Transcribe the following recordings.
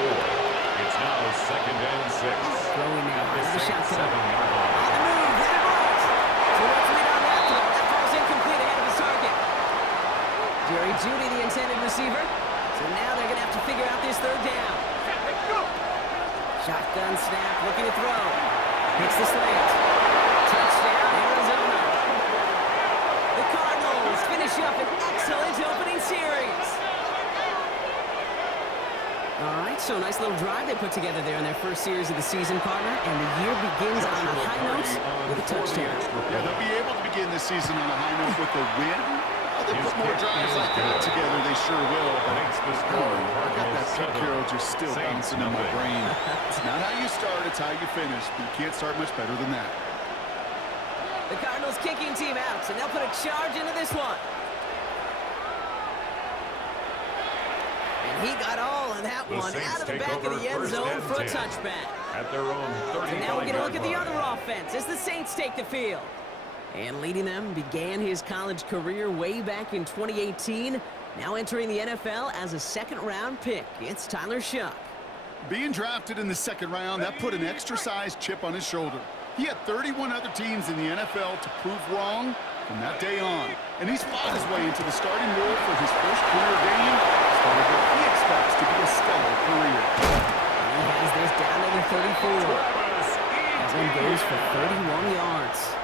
It's now 2nd and 6. Throwing now out of the shotgun. 7-yard line. On the move, hit it right. So let's read on that throw. That ball's incomplete ahead of his target. Jerry Jeudy, the intended receiver. So now they're going to have to figure out this 3rd down. Shotgun snap, looking to throw. Hits the slant. Touchdown, Arizona. The Cardinals finish up an excellent opening series. All right, so a nice little drive they put together there in their first series of the season, partner, and the year begins on a high note with a touchdown. Yeah, they'll be able to begin this season on a high note with a win. They put more drives like that together, they sure will. But I got that pick hero just still bouncing in my brain. It's not how you start, it's how you finish. But you can't start much better than that. The Cardinals kicking team out, and they'll put a charge into this one. And he got all of that one out of the back of the end zone for a touchback. At their own 35-yard line. So now we get a look at the other offense as the Saints take the field. And leading them began his college career way back in 2018. Now entering the NFL as a 2nd-round pick. It's Tyler Shuck. Being drafted in the 2nd round, that put an extra-sized chip on his shoulder. He had 31 other teams in the NFL to prove wrong from that day on. And he's fought his way into the starting role for his first career game. Started what he expects to be a stellar career. And he has this down to the 34. That one goes for 31 yards.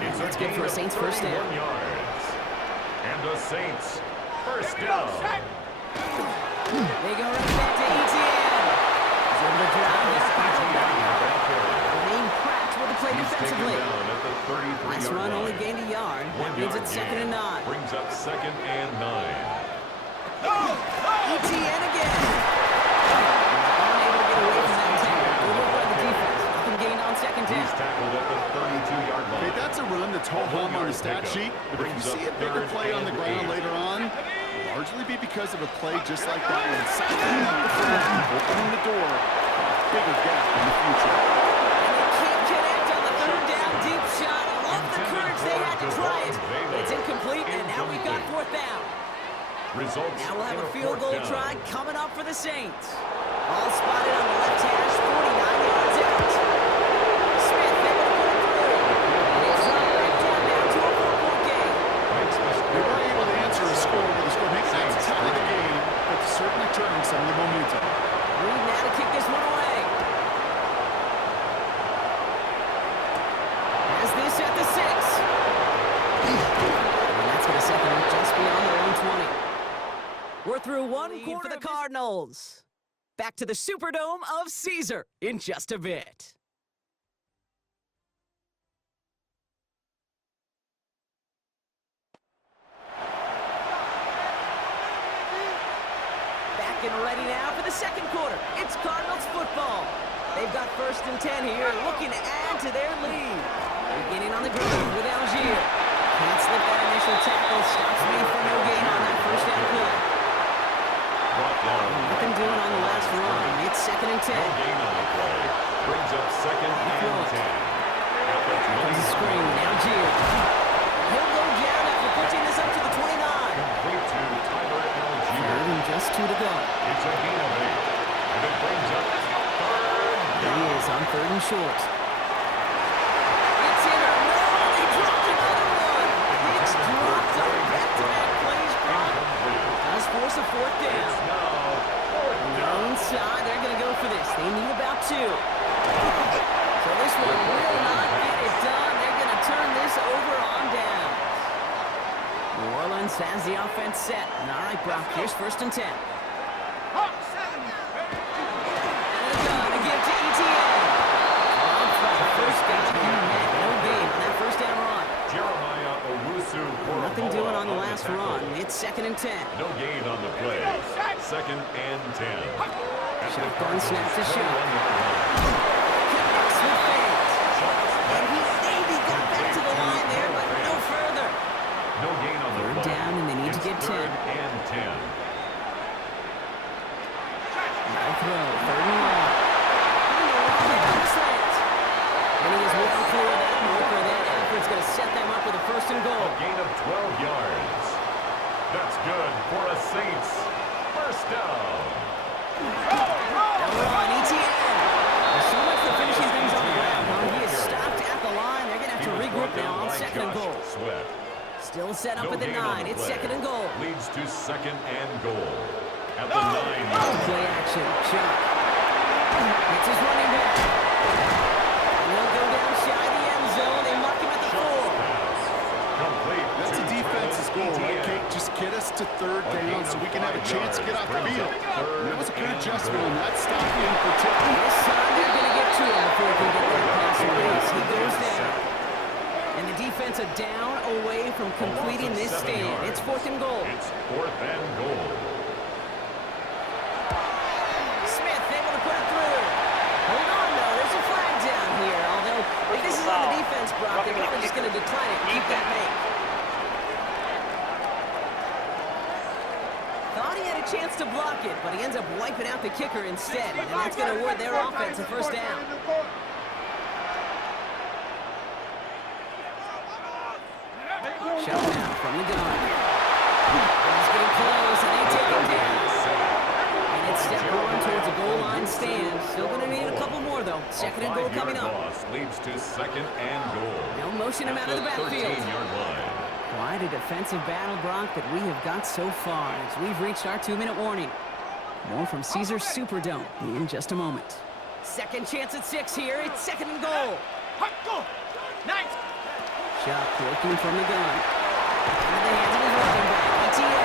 It's that's good for a Saints first down. Yards. And the Saints first down. They go right back to Etienne. He's able to drive this remain cracked with the play defensively. Last run only gained a yard. That means it's 2nd and 9. Brings up 2nd and 9. Etienne again. Unable to get away from that tackle. Good work by the defense. Nothing gained on 2nd down. He's tackled at the 32-yard line. Okay, that's a run that's hold home on the stat sheet, but if you see a bigger play on the ground later on, it'll largely be because of a play just like that one. Cycling up the field, opening the door, bigger gap in the future. And they can't connect on the 3rd down deep shot. I love the courage they had to try it. It's incomplete, and now we've got 4th down. Now we'll have a field goal try coming up for the Saints. All spotted on the left hash, 49 yards out. Smith able to put it through. And it's right down now to a 4-point game. They were able to answer a score with a score. Maybe that's a tie of the game, but certainly turning some of the momentum. Reed now to kick this one away. Has this at the 6. And that's going to set them up just beyond their own 20. We're through one quarter for the Cardinals. Back to the Superdome of Caesar in just a bit. Back and ready now for the 2nd quarter. It's Cardinals football. They've got 1st and 10 here, looking to add to their lead. Beginning on the ground with Algier. Can't slip that initial tackle. Stops me for no gain on that 1st down play. Nothing doing on the last run. It's 2nd and 10. Gain on the play. Brings up 2nd and 10. Comes the screen. Algier. He'll go down after pushing this up to the 29. Complete to Tyler Algier. 3rd and just 2 to go. It's a gain of 8. And it brings up 3rd. There he is on 3rd and short. It's in or no. He dropped another one. It's dropped on back-to-back plays. Does force a 4th down. Inside, they're going to go for this. They need about 2. So this one will not get it done. They're going to turn this over on down. New Orleans has the offense set. And all right, Brock, here's 1st and 10. And a gun to give to Etienne. First down, no gain on that 1st down run. Jeremiah Owusu. Nothing doing on the last run. It's 2nd and 10. No gain on the play. 2nd and 10. Shotgun snap to Shuck. Connects with fans. And he maybe got back to the line there, but no further. No gain on the play. 3rd down, and they need to get 10. 3rd and 10. No throw. 3rd and 1. And he is well clear of that marker. That effort's going to set them up with a 1st and goal. A gain of 12 yards. That's good for a Saints. 1st down. and 9. It's second and goal. Leads to second and goal. At the 9. Play action. Shot. It's his running back. He'll go down shy of the end zone. They mark him at the 4. Complete. That's a defense's goal, right, Kate? Just get us to third down so we can have a chance to get off the field. And that was a good adjustment on that stop in particular. This time they're going to get to him before he can get that pass release. He goes down. And the defense a down away from completing this stand. It's fourth and goal. It's fourth and goal. Smith able to put it through. Hold on, though. There's a flag down here. Although, if this is on the defense, Brock, they're probably just going to decline it and keep that make. Thought he had a chance to block it, but he ends up wiping out the kicker instead. And that's going to award their offense a first down. Shot now from the gun. He's getting close, and they take him down. And it's step one towards a goal line stand. Still going to need a couple more, though. Second and goal coming up. Loss leads to second and goal. They'll motion him out of the backfield. 13-yard line. Quite a defensive battle, Brock, that we have got so far as we've reached our 2-minute warning. More from Caesars Superdome in just a moment. Second chance at 6 here. It's second and goal. Nice. Shot working from the gun. Into the hands of his running back, ETA.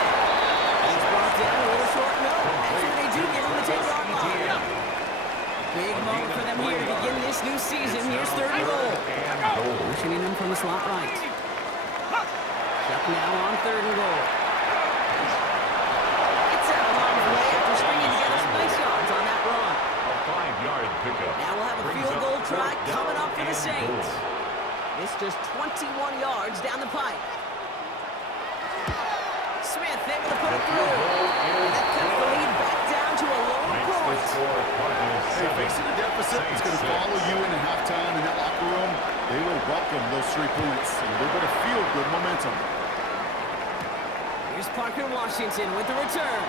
He's brought down a little short. No, that's what they do. Give him the 10-yard line. Big moment for them here to begin this new season. Here's third and goal. Motioning him from the slot right. Shot now on third and goal. It's out of harm's way after stringing together some nice yards on that run. A 5-yard pickup. Now we'll have a field goal try coming up for the Saints. It's just 21 yards down the pipe. Smith able to put it through. And that cuts the lead back down to a low point. Hey, facing a deficit, it's going to follow you into halftime in that locker room. They will welcome those 3 points. And a little bit of feel-good momentum. Here's Parker Washington with the return.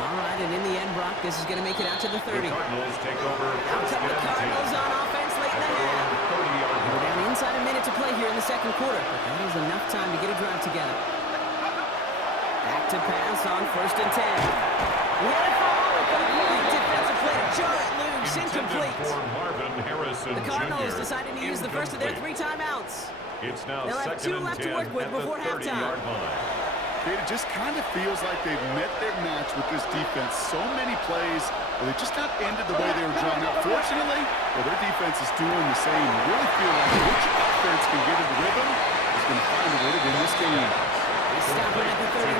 All right, and in the end, Brock, this is going to make it out to the 30. The Cardinals take over. Out come the Cardinals on offense late in the half. We're down inside a minute to play here in the second quarter. But that is enough time to get a drive together. Back to pass on first and 10. We had a fall, but a great defensive play to jar it loose, incomplete. The Cardinals decided to use the first of their 3 timeouts. It's now They'll have 2 left to work with before halftime. It just kind of feels like they've met their match with this defense. So many plays where they just not ended the way they were drawn up. Fortunately, well, their defense is doing the same. You really feel like which offense can get in the rhythm is going to find a way to win this game. They stop him at the 39.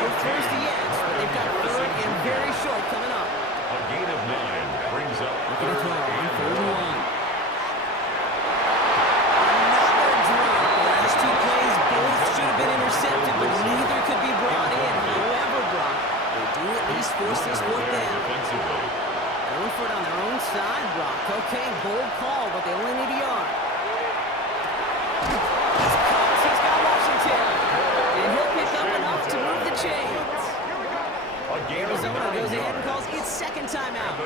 No first yet, but they've got third and very short coming up. A gain of 9 brings up Looking to throw on third and 1. Intercepted, but neither could be brought in. However, Brock, they do at least force this fourth down. Going for it on their own side, Brock. Okay, bold call, but they only need a yard. He's got Washington, and he'll pick up enough to move the chains. Arizona goes ahead and calls its second timeout.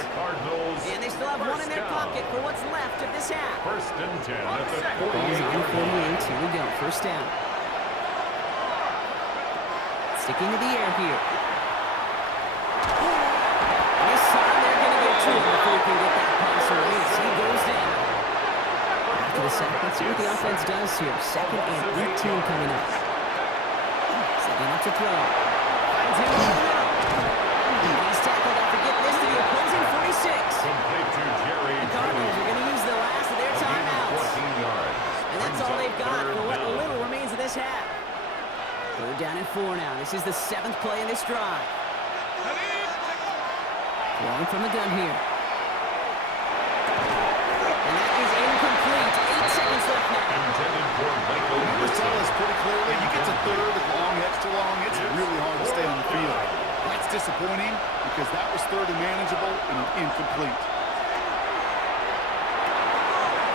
And they still have 1 in their pocket for what's left of this half. First and 10 at the 48. Here we go, first down. Sticking to the air here. This time they're going to get to him before he can get that pass release. He goes down. After the sack, let's see what the offense does here. Second and 18 coming up. Setting up to throw. Finds him in the middle. He's tackled after getting this to the opposing 46. The Cardinals are going to use the last of their timeouts. And that's all they've got for what little remains of this half. Third down and 4 now. This is the 7th play in this drive. Throwing from the gun here. And that is incomplete. 8 seconds left now. Numbers tell us pretty clearly, you get to third and long, extra long, it's really hard to stay on the field. That's disappointing because that was third and manageable and incomplete.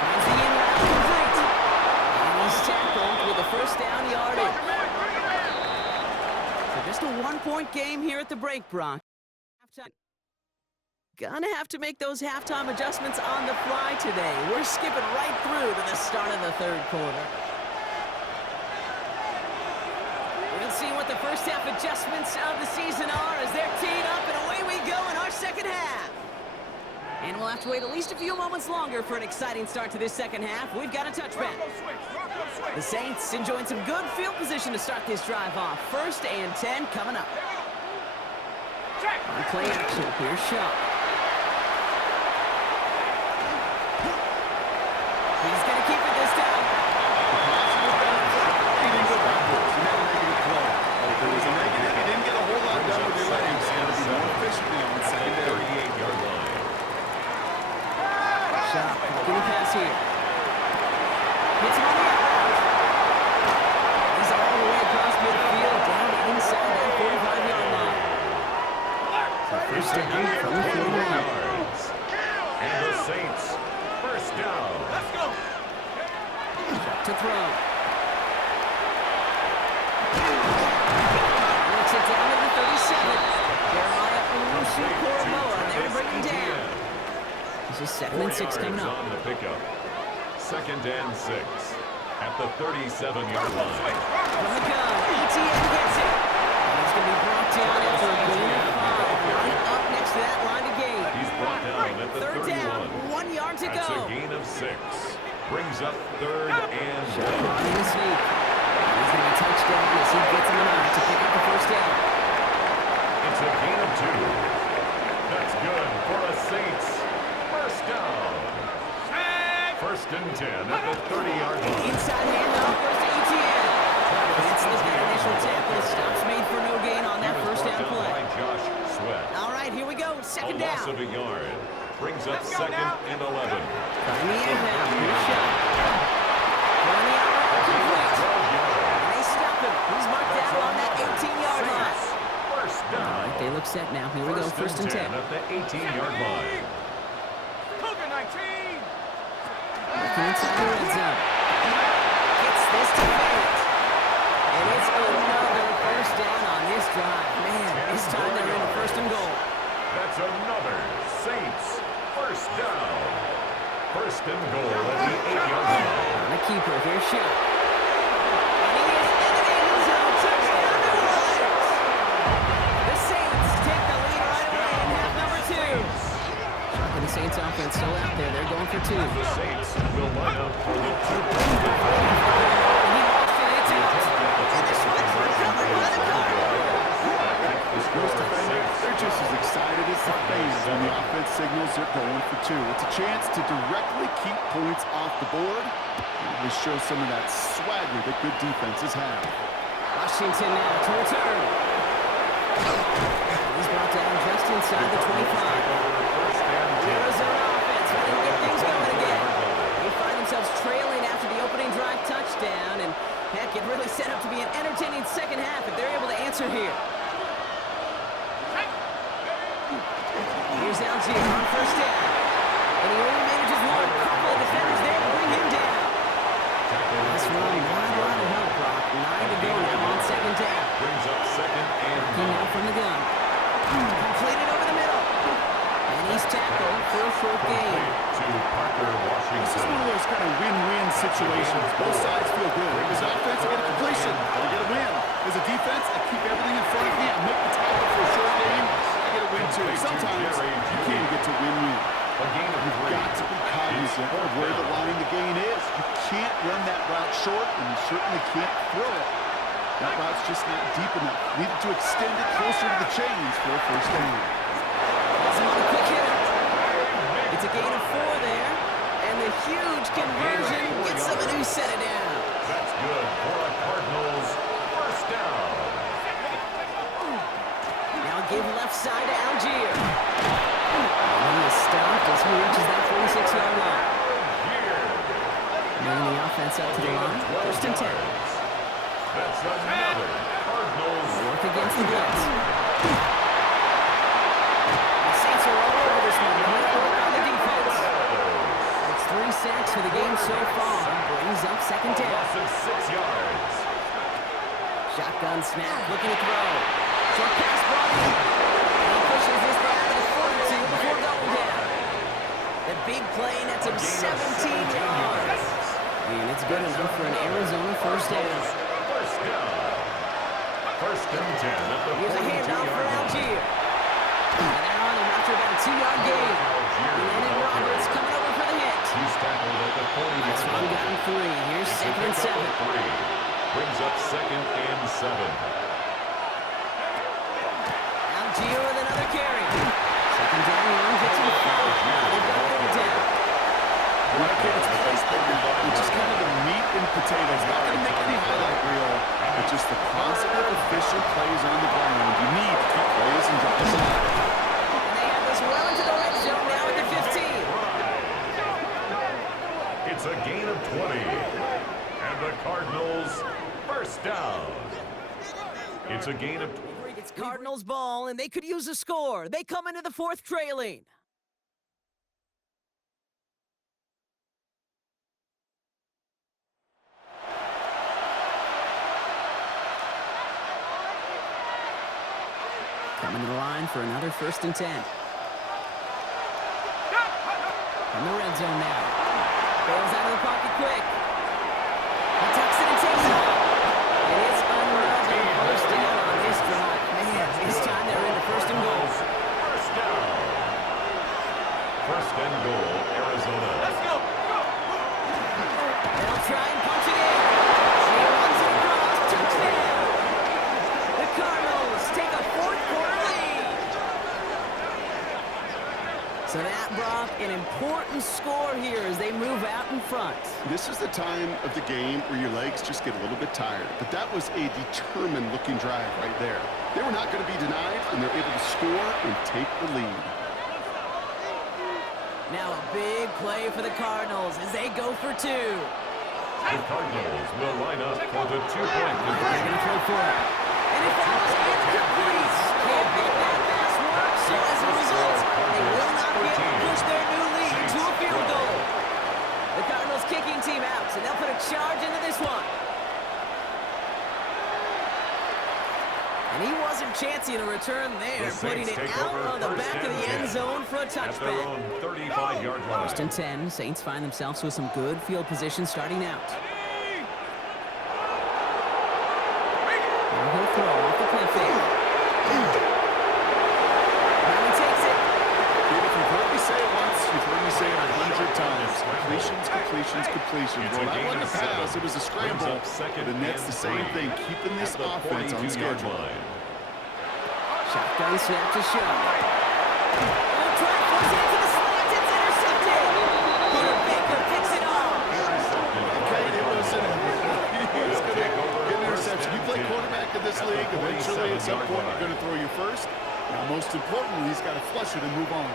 Finds the in route complete. And he's tackled with a first down yardage. Just a 1-point game here at the break, Brock. Gonna have to make those halftime adjustments on the fly today. We're skipping right through to the start of the third quarter. We'll see what the first half adjustments of the season are as they're teed up, and away we go in our second half. And we'll have to wait at least a few moments longer for an exciting start to this second half. We've got a touchback. The Saints enjoying some good field position to start this drive off. 1st and 10 coming up. On play action, here's Shaw. He's going to keep it this time. He didn't go backwards. He had a negative play. But if there was a negative, he didn't get a whole lot done with his legs. He's going to be more efficient now on secondary. 38-yard line. Shaw, getting pass here. Hits him on the outside. He's all the way across midfield, down inside that 45-yard line. First down from the 41 yards. And the Saints, first down. Let's go. To throw. Looks it down to the 37. Jeremiah Owusu-Koramoah there to bring him down. This is 2nd and 6 coming up. On the pickup. 2nd and 6 at the 37-yard line. From the gun, ETN gets it. He's going to be brought down after a gain of 5. Right up next to that line of gain. He's brought down at the 3rd 31. down, 1 yard to That's go. a gain of 6. Brings up 3rd and 1. In the sneak. He's going to be touchdown as he gets him enough to pick up the 1st down. It's a gain of 2. That's good for the Saints. First down. 1st and 10 at the 30-yard line. Inside handoff goes to ETN. It's the big initial tackle. Stops made for no gain on that first down play. By Josh Sweat. All right, here we go. 2nd A loss down. of a yard. Brings up 2nd and 11. In the end now. Here's shot. On the outright complete. And they stop him. He's marked down on that 18-yard line. First down. All right, they look set now. Here we go. 1st and 10. At the 18-yard line. Looking inside the red zone. Gets this to Barrett. And it's another first down on this drive. Man, this time they're in the 1st and goal. That's another Saints first down. 1st and goal at the 8-yard line. On a keeper, here's Shot. And he is in the end zone. Touchdown to the Lions. The Saints take the lead right away in half number 2. And the Saints offense still out there. They're going for 2. The Saints will line up for the 2-point And he lost it. It's out. And this one's recovered by the Those defenders, they're just as excited as the fans when the offense signals they're going for 2. It's a chance to directly keep points off the board. They show some of that swagger that good defenses have. Washington now to return. He's brought down just inside the 25. Arizona offense ready to get things going again. They find themselves trailing after the opening drive touchdown, and heck, it really set up to be an entertaining second half if they're able to answer here. Here's Algier on 1st down, and he only manages one. Couple of defenders there to bring him down. This run, not a lot of help, Brock. 9 to go now on 2nd down. Brings up 2nd and Now from the gun. Completed over the middle. And he's tackled for a short gain. to Parker, This is one Washington. of those kind of win-win situations. Both sides feel good. As an offense, I get a completion. I get a win. As a defense, I keep everything in front of me. I make the tackle for a short gain. I get a win, too. Sometimes you can't get to win-win. A gain of You've 3. got to be cognizant of where the line the gain is. You can't run that route short, and you certainly can't throw it. That route's just not deep enough. You need to extend it closer to the chains for a first down. That's another quick hitter. It's a gain of 4 there. And the huge conversion gets them a new set it down. That's good for the Cardinals. First down. Now give left side to Algier. And he is stopped as he reaches that 46-yard line. Moving the offense up to the line. 1st and 10. That's another Cardinals. Work against the blitz. The Saints are all over this one. Great work on the defense. It's 3 sacks for the game so far. Brings up 2nd down. Loss of 6 yards. Shotgun snap, looking to throw. Short pass brought in. And he pushes this down to the 42 before going down. The big play nets him 17 yards. And it's good enough for an Arizona first down. First down. First and 10 at the 42-yard line. Here's a handoff for Algier. And they're on him after about a 2-yard gain. Landon Roberts coming over for the hit. He's tackled at the 40-yard line. This one got him 3. Here's second and 7. Brings up second and 7. Algier with another carry. Second down, one gets him 5. They've got third down. Okay, it's place bigger, which is kind of the meat and potatoes. Not going to make any highlight reel, but just the positive, efficient plays on the ground. You need to keep plays and drives alive. And they have this well into the red zone now at the 15. It's a gain of 20. And the Cardinals first down. It's a gain of... It's Cardinals ball, and they could use a score. They come into the fourth trailing. Coming to the line for another first and 10. In the red zone now. Bails out of the pocket quick. He tucks it and takes it off. It is another first down on this drive. Man, this time they're into first and goal. First down. First and goal, Arizona. Let's go. They'll try and punch it in. He runs it across. Touchdown. The Cardinals take a fourth-quarter lead. So that brought an important score here as they move out in front. This is the time of the game where your legs just get a little bit tired. But that was a determined-looking drive right there. They were not going to be denied, and they're able to score and take the lead. Now a big play for the Cardinals as they go for 2. The Cardinals will line up for the 2-point They're conversion. going to throw for it. And it falls incomplete. Can't make that pass work, so as a result, they will not be able to push their new lead to a field goal. The Cardinals kicking team out, and they'll put a charge into this one. And he wasn't chancing a return there, putting it out on the back of the end zone for a At their touchback. own 35-yard line. First and 10, Saints find themselves with some good field position starting out. And he'll throw off the play fake. Now he takes it. If you've heard me say it once, you've heard me say it 100 times. Completions, completions, completions. Well, that wasn't a pass, it was a scramble. But the Nets, the same thing, keeping this offense on schedule. Shotgun snap to show. Oh, try force it into the slot. It's intercepted. Peter Baker picks it off. Okay, it was an get an interception. You play quarterback in this league, eventually at some point you're going to throw your first. Now, most importantly, he's got to flush it and move on.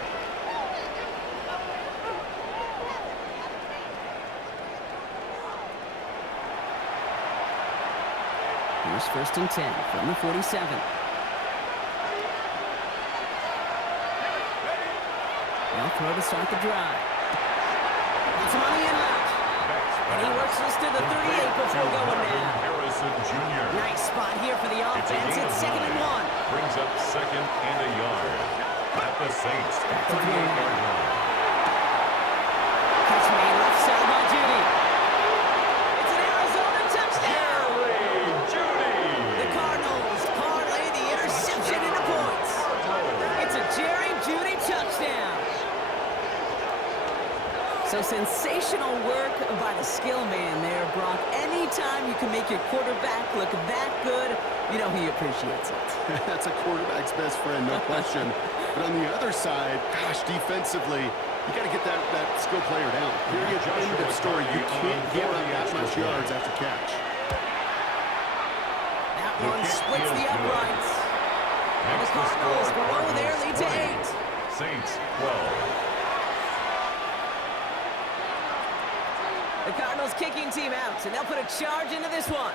Here's first and 10 from the 47. They'll throw to start the drive. It's on the in route. And he works this to the 38 before going down. Harrison Jr. Nice spot here for the offense. It's second and 1. Brings up second and a yard. At the Saints, 38-yard line. Catch made left side by Judy. It's an Arizona touchdown. The Cardinals parlay the interception into points. It's a Jerry Judy touchdown. So sensational work by the skill man there, Brock. Anytime you can make your quarterback look that good, you know he appreciates it. That's a quarterback's best friend, no question. But on the other side, gosh, defensively, you got to get that skill player down. Period. End of story. You can't give up that much yards after catch. That one splits the uprights. And the Cardinals grow their lead to 8. Saints 12. The Cardinals kicking team out, and they'll put a charge into this one.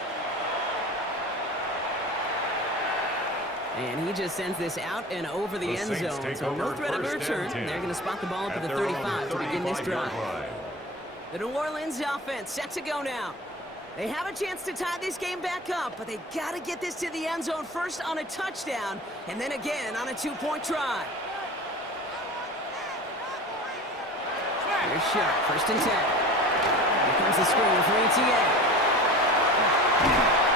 And he just sends this out and over the end zone. So no threat of a return. They're going to spot the ball up at the 35 to begin this drive. The New Orleans offense set to go now. They have a chance to tie this game back up, but they got to get this to the end zone first on a touchdown, and then again on a 2-point try. Here's Sharp, first and 10. Here comes the screen for ETA.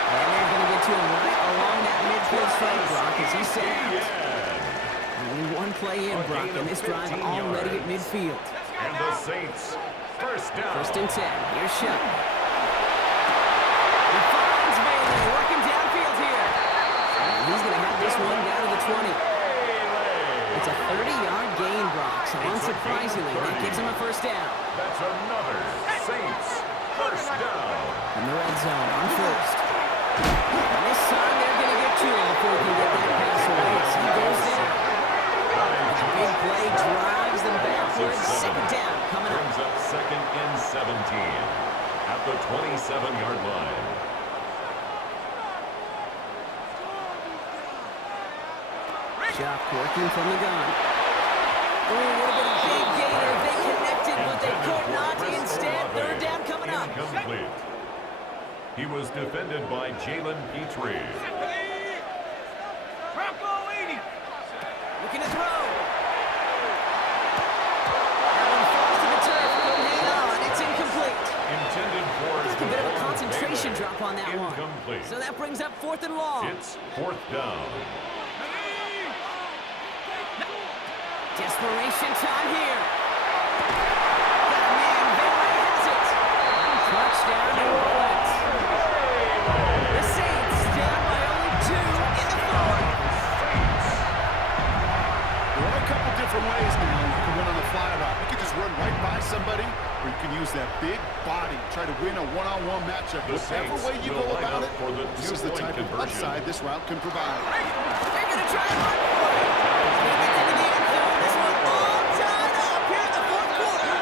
And they're going to get 2 to him right along that midfield stripe, Brock, as he set out. Only one play in, Brock, and this drive already at midfield. And the Saints, first down. First and 10. Here's Shutt. He finds Bailey working downfield here. And he's going to have this one down to the 20. It's a 30-yard gain, Brock, so unsurprisingly, that gives him a first down. That's another Saints first down. In the red zone on first. And this time they're going to get to him before he can get that pass away. So he goes down. The big play drives them backwards. Second down coming up. Brings up second and 17 at the 27-yard line. Shutt working from the gun. Oh, would have been a big gainer. They connected, but they could not. Instead, third down coming up. Incomplete. He was defended by Jalen Petrie. Looking to throw. That one falls to the turf. Couldn't hang on. It's incomplete. Intended for Took a bit of a concentration Bailey. drop on that one. Incomplete. So that brings up fourth and long. It's fourth down. Desperation time here. Got a man. Bailey has it. Touchdown New Orleans. The Saints down by only 2 in the fourth. There are a couple different ways now you can win on the fly route. You can just run right by somebody, or you can use that big body, try to win a one-on-one matchup. Whichever way you go about it, this is the type of upside this route can provide. They're going to try and run for it. They get into the end zone. This one all tied up here in the fourth quarter.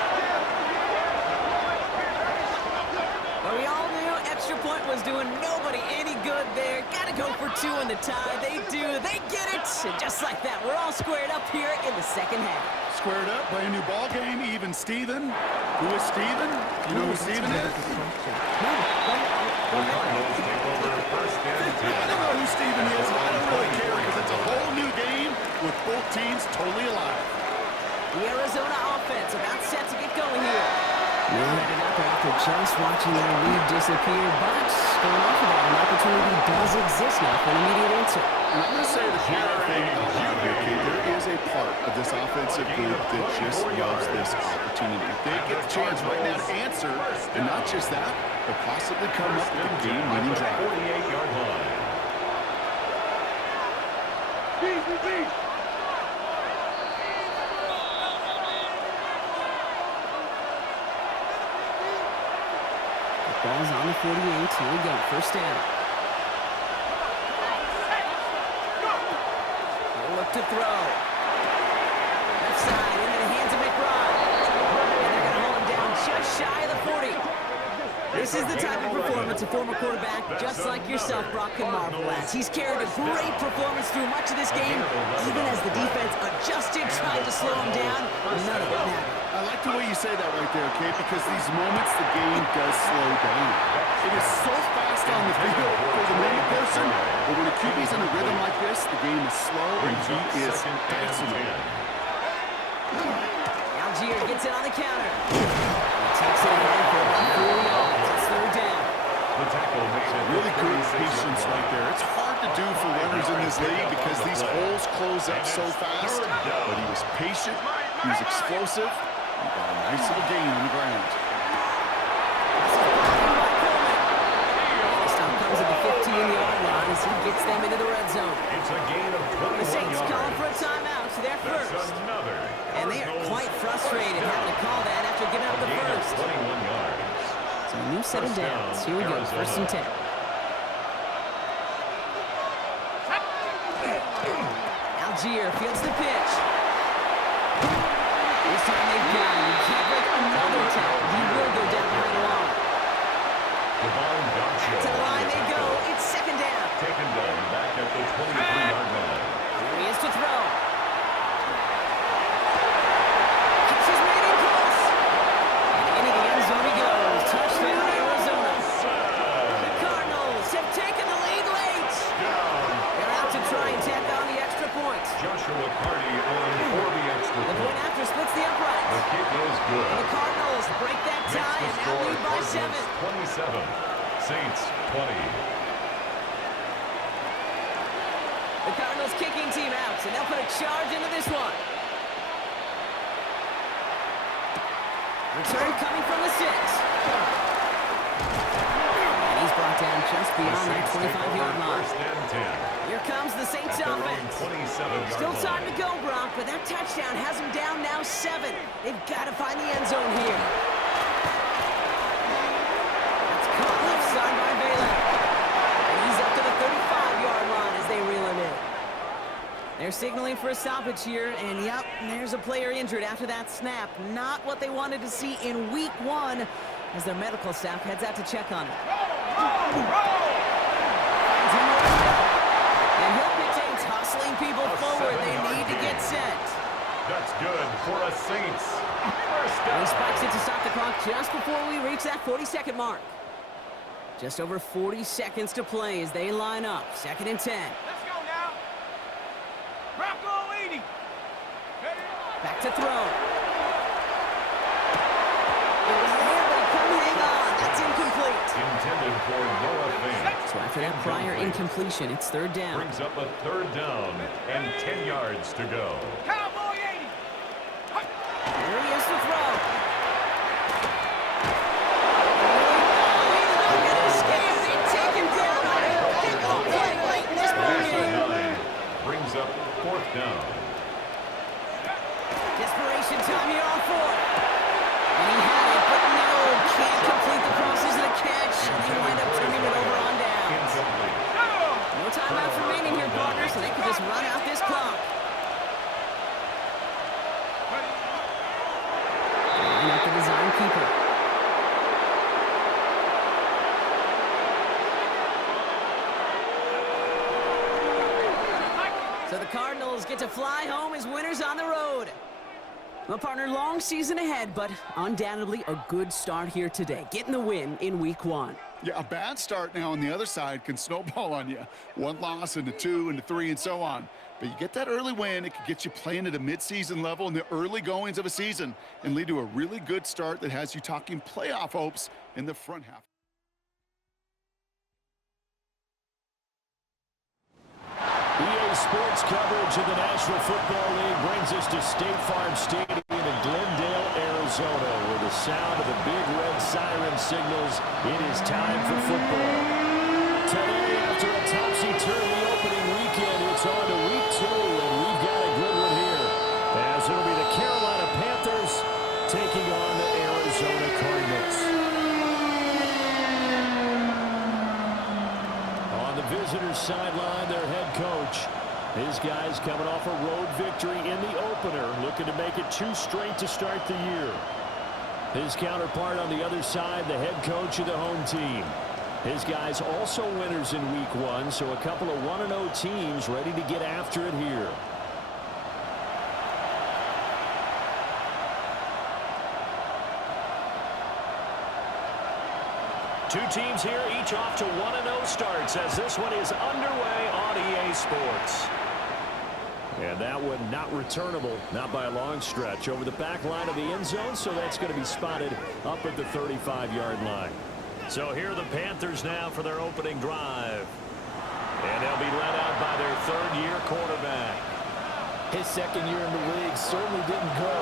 But we all knew extra point was doing nobody any good there. Got to go for 2 in the tie. They do. They get it. And just like that, we're all squared up here in the second half. Squared up, brand new ball game, even Steven. Who is Steven? You know who Steven is? No. The Cardinals take over first and I 10. don't know who Steven is. I don't really care because it's a whole new game with both teams totally alive. The Arizona offense about set to get going here. Loaded up after just watching their lead disappear, but going off of that, an opportunity does exist now for an immediate answer. And I'm going to say the counter thing out loud here, Kate. There is a part of this offensive group that just loves this opportunity. If they get the chance right now to answer, and not just that, but possibly come up with a game-winning drive. 48-yard line. Ball's on the 48. Here we go. First down. They'll look to throw. Left side into the hands of McBride. And they're going to hold him down just shy of the 40. This is the type of performance a former quarterback just like yourself, Brock, can marvel at. He's carried a great performance through much of this game, even as the defense adjusted, tried to slow him down. None of it mattered. I like the way you say that right there, Kate, because these moments the game does slow down. It is so fast on the field for the normal person, but when a QB's in a rhythm like this, the game is slow and he is dicing it. Algier gets it on the counter. He takes it in for about 4 yards. It's third down. The tackle makes it Really good patience right there. It's hard to do for runners in this league because these holes close up so fast, but he was patient, he was explosive, he got a nice little gain on the ground. The stop comes at the 15-yard line as he gets them into the red zone. It's a gain of 21 The Saints yards. calling for a timeout, so they're That's first. another. And they are quite frustrated having to call that after giving up the Gain of first. 21 yards. So a new set of downs. Here we go, first and 10. Algier fields the pitch. This time they've got him. He can't break another tackle. He will go down behind the line. Back to the line they go. It's second down. Taken down back at the 23-yard line. Here he is to throw. Catch is made in close. And into the end zone he goes. Touchdown, Arizona. The Cardinals have taken the lead late. They're out to try and tack on the extra point. Joshua Carty on for the extra The point after splits the upright. The kick is good. The Cardinals break that Makes tie the and now score lead by Cardinals 7. 27. Saints 20. The Cardinals kicking team out, so they'll put a charge into this one. Return coming from the 6. And he's brought down just beyond that 25-yard line. Here comes the Saints offense. Still time to go, Brock, but that touchdown has them down now 7. They've got to find the end zone here. That's caught left side by Baylor. And he's up to the 35-yard line as they reel him in. They're signaling for a stoppage here, and yep, there's a player injured after that snap. Not what they wanted to see in week 1 as their medical staff heads out to check on him. And he'll contain hustling people forward. They need to get set. That's good for a Saints. First down. He spikes it to stop the clock just before we reach that 40-second mark. Just over 40 seconds to play as they line up. 2nd and 10. Back to throw. It was there, but he couldn't hang on. That's incomplete. Intended for Noah Fant. So after that prior incompletion, it's 3rd down. Brings up a 3rd down and 10 yards to go. Cowboy 80. Here he is to throw. He's not going to escape. They take him down on a big play late in this ball game. Brings up 4th down. Desperation time here on 4th. And he had it, but no, can't complete the crosses and a catch. And they wind up turning it over on downs. No timeouts remaining here, partners, so they can just run out this clock. Line up the design keeper. So the Cardinals get to fly home as winners on the road. Well, partner, long season ahead, but undoubtedly a good start here today, getting the win in week 1. Yeah, a bad start now on the other side can snowball on you. 1 loss into 2 into 3 and so on. But you get that early win, it can get you playing at a midseason level in the early goings of a season and lead to a really good start that has you talking playoff hopes in the front half. EA Sports coverage of the National Football League brings us to State Farm Stadium in Glendale, Arizona, where the sound of the big red siren signals it is time for football. Today, after a topsy-turvy opening weekend, it's on to week 2, and we've got a good one here, as it'll be the Carolina Panthers taking on the Arizona Cardinals. On the visitors' sideline, their head coach. His guys coming off a road victory in the opener, looking to make it 2 straight to start the year. His counterpart on the other side, the head coach of the home team. His guys also winners in week 1, so a couple of 1-0 teams ready to get after it here. Two teams here, each off to 1-0 starts as this one is underway on EA Sports. And that one not returnable, not by a long stretch, over the back line of the end zone, so that's going to be spotted up at the 35-yard line. So here are the Panthers now for their opening drive. And they'll be led out by their 3rd-year quarterback. His 2nd year in the league certainly didn't go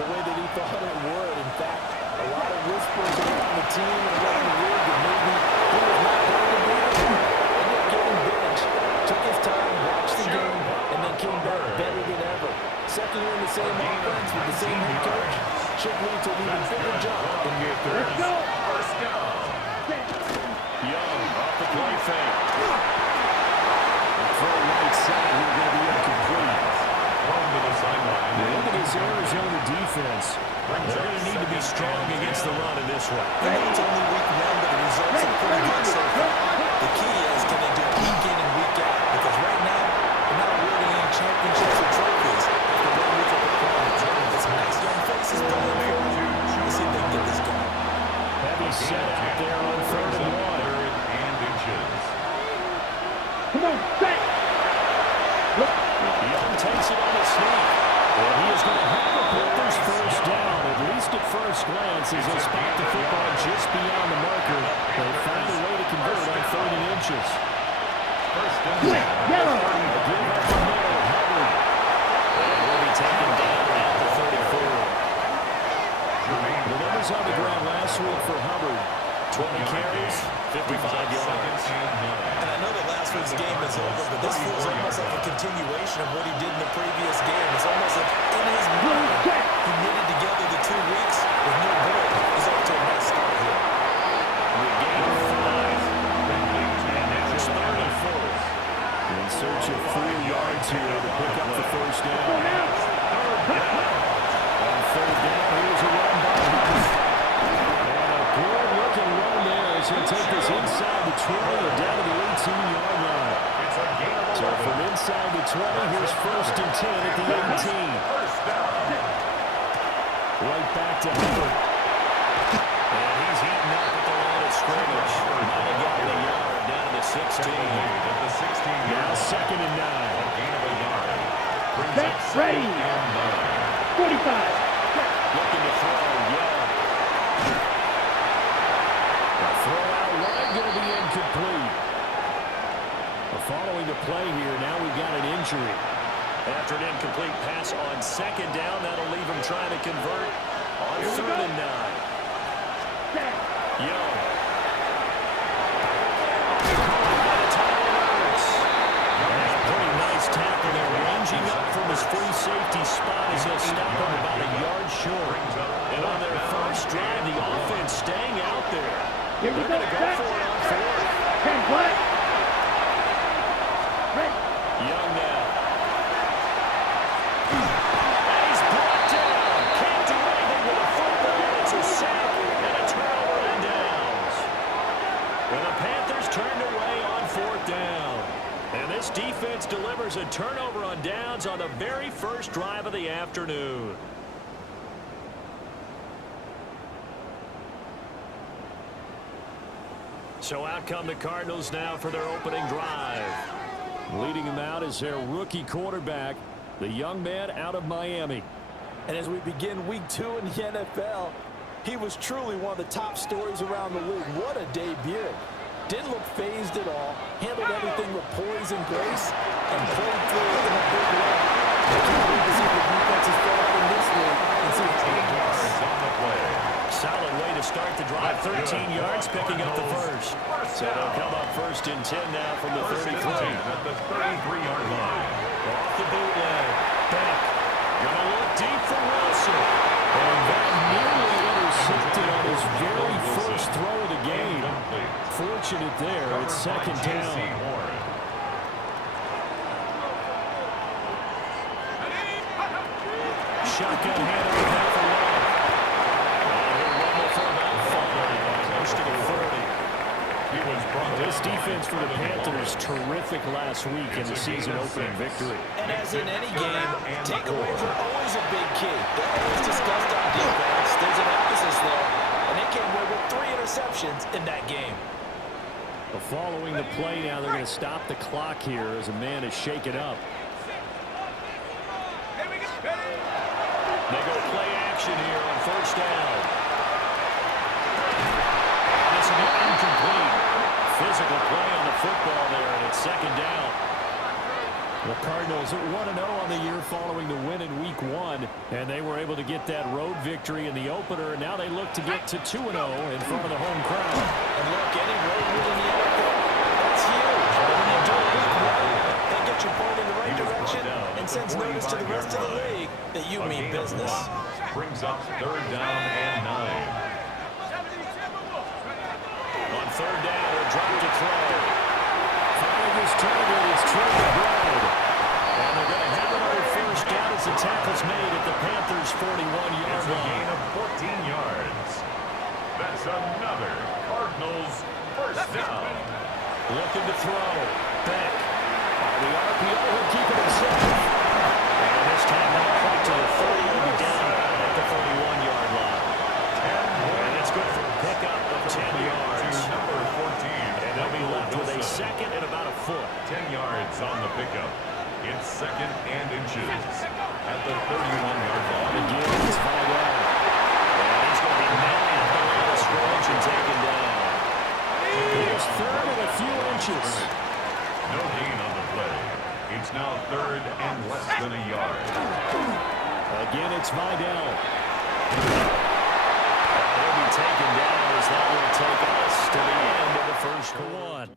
the way that he thought it would. In fact, a lot of whispers around the team and around the league that maybe he was not going to be there. Ended up getting benched, took his time, watched the game, and then came back better than ever. 2nd year in the same offense with the same head coach should lead to an even bigger jump in year 3. Let's go. First down. Young off the play fake. Throw right side, he's going to be incomplete. Thrown to the sideline. Look at this Arizona defense. They're going to need to be strong against the run in this one. I know it's only week 1, but the results are pretty good so far. The key is, can they do it week in and week out? Because right now, they're not winning any championships or trophies after 1 week of performance. It's nice young faces going forward. Let's see if they can get this going. Heavy set out there on 3rd and 1. 3rd and inches. Come on, back! Young takes it on the sneak. And he is going to have the Panthers first down, at least at first glance, as they spot the football just beyond the marker. They find a way to convert on 3rd and inches. first and 10. Yellow. Again up the middle, Hubbard. And will be taken down at the 34. The numbers on the ground last week for Hubbard. 20 carries, 55 yards. And I know that last week's game is over, but this feels almost like a continuation of what he did in the previous game. It's almost like in his mind, he knitted together the 2 weeks with no goal. He's off to a nice start here. We gain 5. And it's 34. In search of 4 yards here to pick up the first down. On third down, here's a run by Hubbard. And a good-looking run there as he'll take this inside the 20 or down to the 18-yard line. So from inside the 20, here's first and 10 at the 18. Right back to Hubbard. And he's eaten up at the line of scrimmage. Might have gotten a yard down to the 16. Now second and 9. Beck ready. 45. Looking to throw, yeah. The throw out wide going to be incomplete. Following the play here, now we've got an injury. After an incomplete pass on second down, that'll leave him trying to convert on third and 9. Young. Pretty nice tackle there, ranging up from his free safety spot as he'll stop him about a yard short. And on their first drive, the offense staying out there. Here we They're go. going to go for it on fourth. 10 play. Young now. And he's brought down. Can't do anything with a football. It's a sack and a turnover and downs. And the Panthers turned away on fourth down. And this defense delivers a turnover on downs on the very first drive of the afternoon. So out come the Cardinals now for their opening drive. Leading him out is their rookie quarterback, the young man out of Miami. And as we begin week 2 in the NFL, he was truly one of the top stories around the league. What a debut. Didn't look phased at all, handled everything with poise and grace, and played through it in a big way. I can't wait to see the defenses fall out in this league and see how it goes. Solid way to start the drive, 13 yards, picking up the first. So they'll come up first and 10 now from the 33. At the 33-yard line. Off the bootleg. Beck. Gonna look deep for Wilson. And that nearly intercepted on his very first throw of the game. Fortunate there. It's second down. Shotgun handoff half a left. Close to the 30. This defense for the Panthers, terrific last week in the season-opening victory. And as in any game, takeaways are always a big key. They're always discussed on defense. There's an emphasis there. And they came away with 3 interceptions in that game. But following the play now, they're going to stop the clock here as a man is shaken up. They go play action here on first down. This is incomplete. Physical play on the football there, and it's second down. The Cardinals are 1-0 on the year following the win in Week 1, and they were able to get that road victory in the opener, and now they look to get to 2-0 in front of the home crowd. And look, any road win in the NFL, that's huge. But when you do it Week 1, that gets you point in the right direction and sends notice to the rest of the league that you mean business. Brings up third down and 9. On third down, a drop to throw. Finding his target is Trevor Brad. And they're going to have it on first down as the tackle's made at the Panthers' 41-yard It's a line. gain of 14 yards. That's another Cardinals first down. Looking to throw. Beck. The RPO will keep it himself. And this time now quick to the 30, will be down at the 41-yard line. And it's good for a pickup of 10 yards. Number 14. And they'll be left with a second and about a foot. 10 yards on the pickup. It's second and inches at the 31-yard line. Again, it's Vidal. And he's going to be nailed at the line of scrimmage and taken down. Here's third and a few inches. No yards. Again, it's Vidal. He'll be taken down as that will take us to the end of the first one.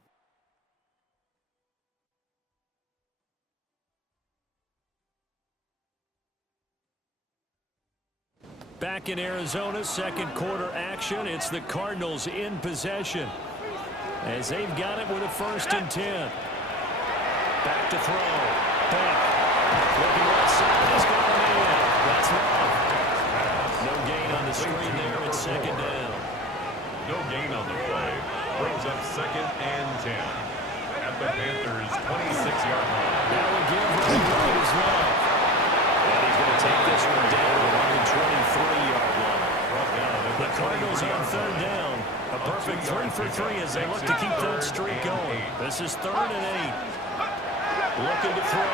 Back in Arizona, second quarter action. It's the Cardinals in possession as they've got it with a 1st and 10. Back to throw. Beck. Looking right side. He's got him in. That's love. No gain on the screen there. It's 2nd down. No gain on the play. Brings up 2nd and 10. At the Panthers' 26-yard line. That would give running right his love. And he's going to take this one down around the 23-yard line. The Cardinals on 3rd down. A perfect 3 for 3 as they look to keep that streak going. This is 3rd and 8. Looking to throw.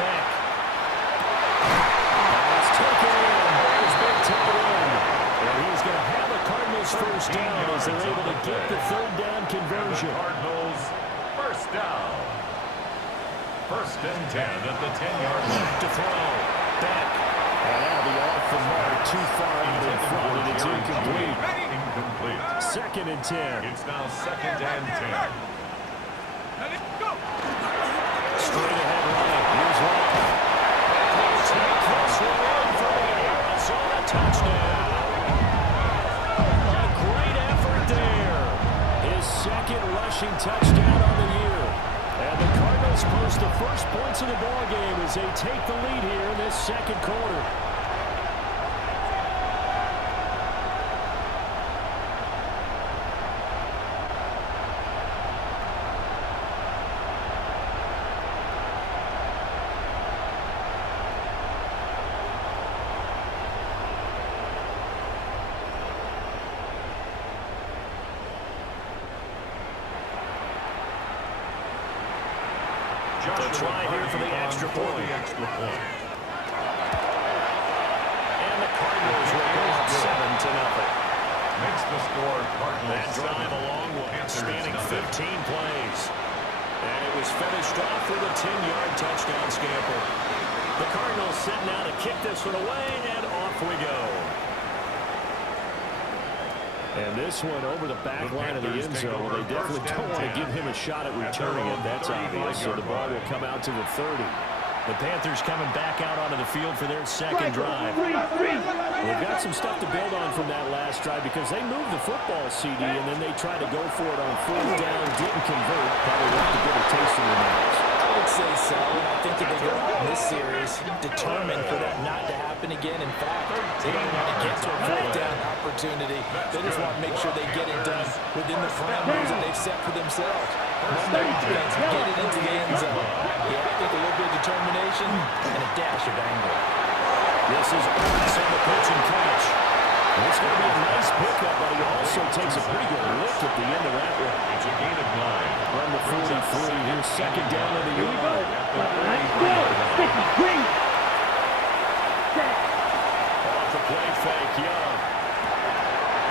Beck. It's taken in. There's big tight end. And he's going to have the Cardinals 1st down as they're able to get the 3rd down conversion. Cardinals 1st down. 1st and 10 at the 10-yard line. To throw. Beck. And that'll be off the mark. Too far out in front, and it's incomplete. Incomplete. 2nd and 10. It's now 2nd and 10. Straight ahead running. Here's Love. Take this one for the Arizona touchdown. A great effort there. His 2nd rushing touchdown on the year. And the Cardinals post the first points of the ballgame as they take the lead here in this 2nd quarter. They'll try here for the extra point. And the Cardinals will go up 7-0. Makes the score Cardinals. That drive a long way, spanning 15 plays. And it was finished off with a 10-yard touchdown scamper. The Cardinals setting out to kick this one away, and off we go. And this one over the back line of the end zone. They definitely don't want to give him a shot at returning it. That's obvious. So the ball will come out to the 30. The Panthers coming back out onto the field for their 2nd drive. They've got some stuff to build on from that last drive because they moved the football, CD, and then they tried to go for it on 4th down, didn't convert. Probably left a bit of taste in their mouths. I would say so. And I think that they go out in this series determined for that not to happen again. In fact, they don't want to get to a 4th down opportunity. They just want to make sure they get it done within the parameters that they've set for themselves. Run their defense, get it into the end zone. Yeah, I think a little bit of determination and a dash of anger. This is Ernst on the pitch and catch. It's going to be a nice pickup, but he also takes a pretty good lift at the end of that one. It's a gain of 9. From the 43, here's 2nd down on the yard. Let's go. 53. Off the play fake, Young.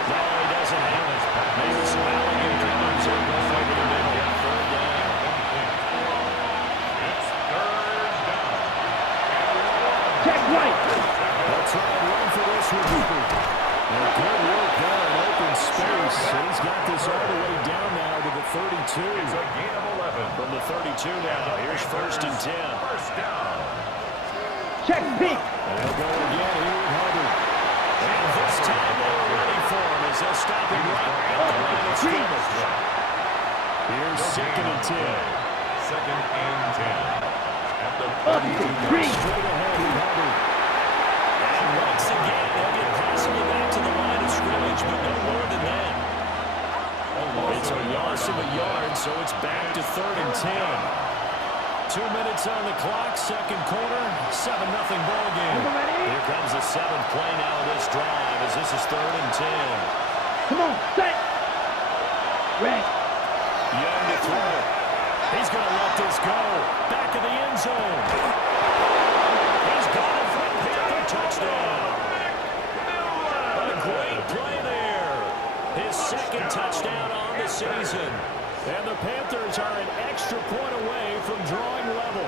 No, he doesn't have it. Maybe smiling and comes in over the middle. 3rd down. It's 3rd down. Check right. Let's run for this one, Hooper. And good work there in open space. And he's got this all the way down now to the 32. It's a gain of 11. From the 32 now. Here's 1st and 10. 1st down. Check peak. And they'll go again here with Hubbard. And this time they're ready for him as they'll stop him right at the line of scrimmage. Here's 2nd and 10. 2nd and 10. At the 33. Straight ahead with Hubbard. And once again, they'll get possibly back to the line of scrimmage, but no more than that. It's a loss of a yard, so it's back to 3rd and 10. 2 minutes on the clock, 2nd quarter, 7-0 ball game. Here comes the 7th play now of this drive as this is 3rd and 10. Come on, set. Red. Young to throw. He's going to let this go. Back of the end zone. He's got it for a Panther touchdown. A great play there. His 2nd touchdown on the season. And the Panthers are an extra point away from drawing level.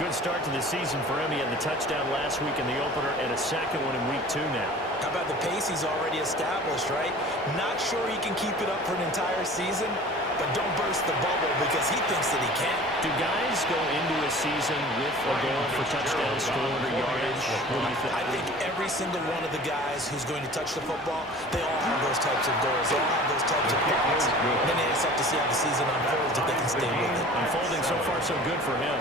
Good start to the season for him. He had the touchdown last week in the opener and a second one in week 2 now. How about the pace he's already established, right? Not sure he can keep it up for an entire season, but don't burst the bubble because he thinks that he can. Do guys go into a season with a goal for touchdown scored or yardage? What do you think? I think every single one of the guys who's going to touch the football, they all have those types of goals. They all have those types of thoughts. Then they just have to see how the season unfolds if they can stay with it. Unfolding so far so good for him.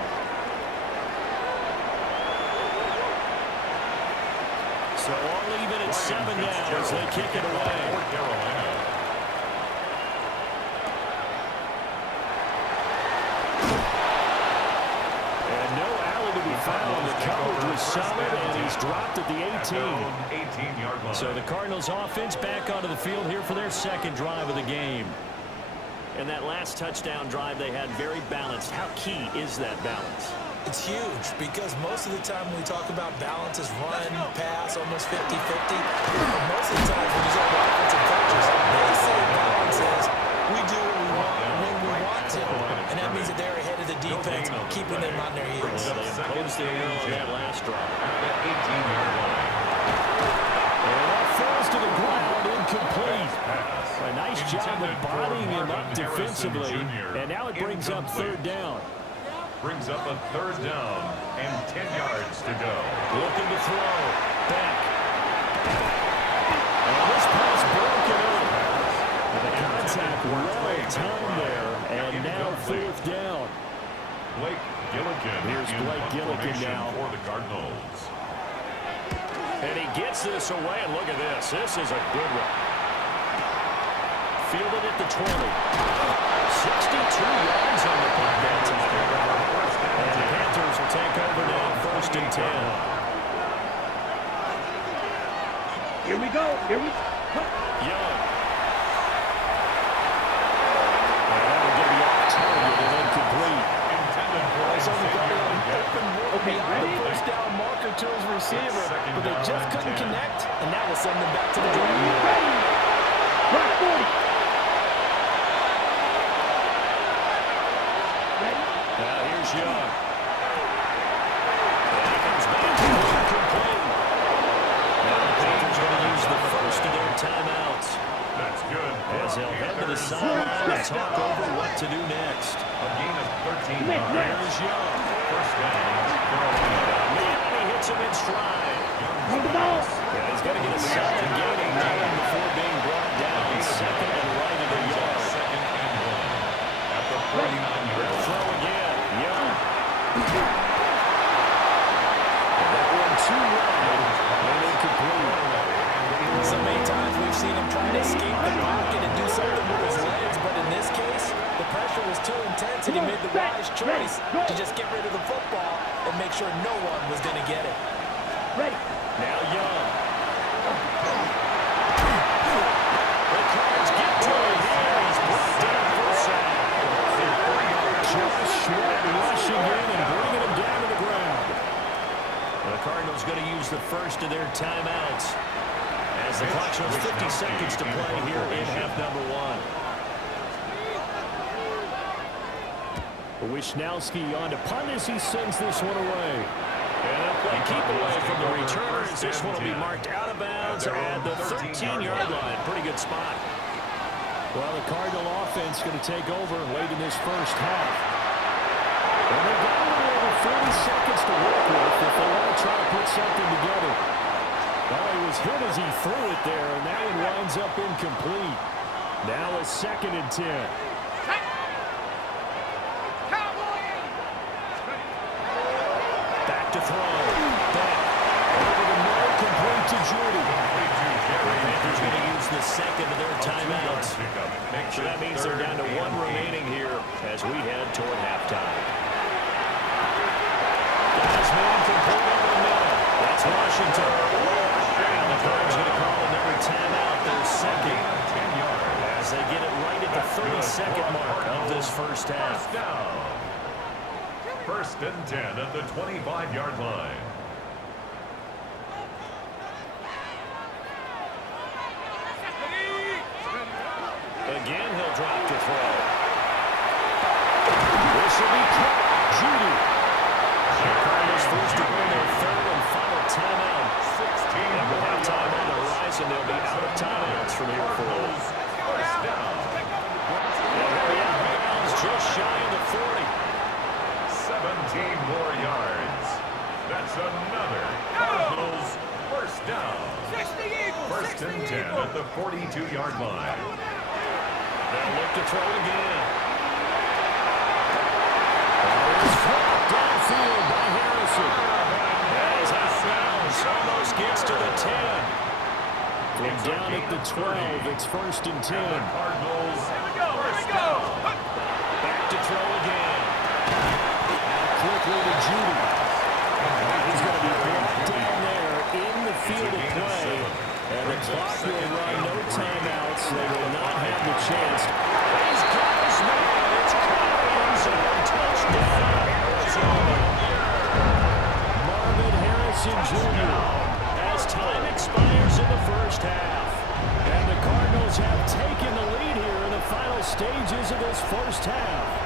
So all even at 7 now as they kick it away. And no alley to be found. The coverage was solid, and he's dropped at the 18. So the Cardinals offense back onto the field here for their second drive of the game. And that last touchdown drive they had very balanced. How key is that balance? It's huge because most of the time when we talk about balance is run, pass, almost 50-50. Most of the time when you talk about offensive coaches, they say balance is we do what we want when we want to. And that means that they're ahead of the defense, keeping them on their heels. They imposed their will on that last drive. At the 18-yard line. And that falls to the ground, incomplete. A nice job of bodying him up defensively. And now it brings up third down. Brings up a third down and 10 yards to go. Looking to throw. Beck. And this pass broken up. And the contact well timed there. And now fourth down. Blake Gillikin. Here's Blake Gillikin now for the Cardinals. And he gets this away. And look at this. This is a good one. Fielded at the 20. 62 yards on the punt that time. And the Panthers will take over now, 1st and 10. Here we go. Here we go. Young. And that will get the off-target and incomplete. Intended for a Open work Okay, beyond ready? the first down marker to his receiver, second but they down just and couldn't 10. connect, and that will send them back to the drawing board. Ready. Rock 40. Ready. Now here's Young. And he comes back to incomplete. Now the Panthers going to use the first of their timeouts. That's good. As they'll head to the sideline and talk over what to do next. A gain of 13 Next, yards. Here's Young. First down. Carolina. Man, he hits him in stride. Hold the ball. Yeah, he's got to get a solid gain of 9 before being brought down. Second and right of the yard. Second and 1. At the 49-yard line. Throw again. Young. And that one too wide and incomplete. So many times we've seen him try to escape the pocket and do something with his legs, but in this case, the pressure was too intense and he made the wise choice to just get rid of the football and make sure no one was going to get it. Ready. Now Young. The Cards get to him here. He's brought down for a sack. Just Sweat rushing in and bringing him down to the ground. The Cardinals going to use the first of their timeouts as the clock shows 50 seconds to play here in half number 1. Wishnowski on to punt as he sends this one away. And a play keep away from the returner as this one will be marked out of bounds at the 13-yard line. Pretty good spot. Well, the Cardinal offense going to take over late in this first half. And they've got a little over 40 seconds to work with if they want to try to put something together. Well, he was hit as he threw it there, and that one winds up incomplete. Now a 2nd and 10. Back to throw. Back. Over the middle, complete to Judy. Panthers going to use the second of their timeouts. So that means they're down to 1 remaining here as we head toward halftime. Guys, man, complete over the middle. That's Washington. And the Cards going to call another timeout, their second. As they get it right at the 30-second mark of this first half. First down. 1st and 10 at the 25-yard line. Again, he'll drop to throw. This will be caught. Judy. another Cardinals first down. First and 10 at the 42-yard line. They'll look to throw again. It's caught downfield by Harrison. As out of bounds, almost gets to the 10. From down at the 12, it's first and 10. Cardinals first down. Back to throw again. Now quickly to Judy. He's going to be brought down there in the field of play. And the clock will run, no timeouts. They will not have the chance. He's got his man. It's caught in zone. Touchdown, Arizona. Marvin Harrison Jr. as time expires in the first half. And the Cardinals have taken the lead here in the final stages of this first half.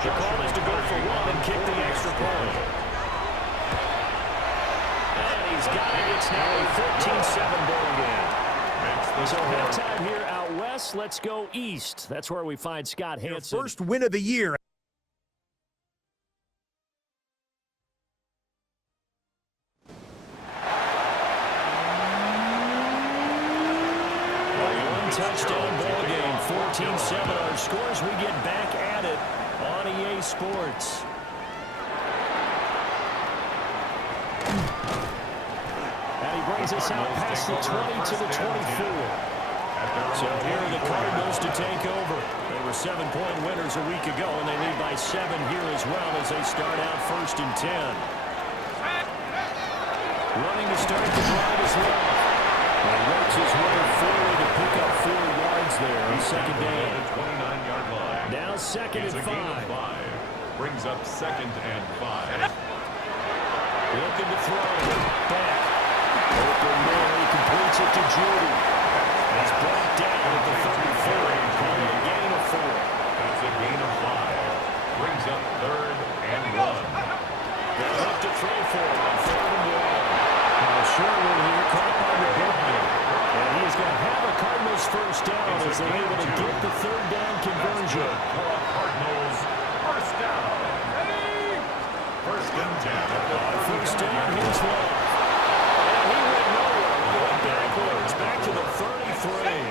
The call is to go for one and kick the extra point. And he's got it. It's now a 14-7 ball game. So halftime here out west. Let's go east. That's where we find Scott Hansen. First win of the year. Touchdown ball game, 14-7 our scores. We get back at it on EA Sports. And he brings us out past the 20 to the 24. So here are the Cardinals to take over. They were 7-point winners a week ago, and they lead by 7 here as well as they start out first and 10. Running to start the drive as well. And he works his way forward to pick up 4 yards there on second down. 29-yard line. Now second and 5. Brings up second and 5. Looking to throw. Back. Open there. He completes it to Judy. He's brought down at the 34. Calling a gain of 4. That's a gain of 5. Brings up third and 1. They'll look to throw for on third and 1. Now Sherwood here caught by the building. And he's going to have a Cardinals first down as they're able to get the third down conversion. Cardinals first down. First and 10. First down, here's Love. And he went nowhere. He went backwards, back to the 33.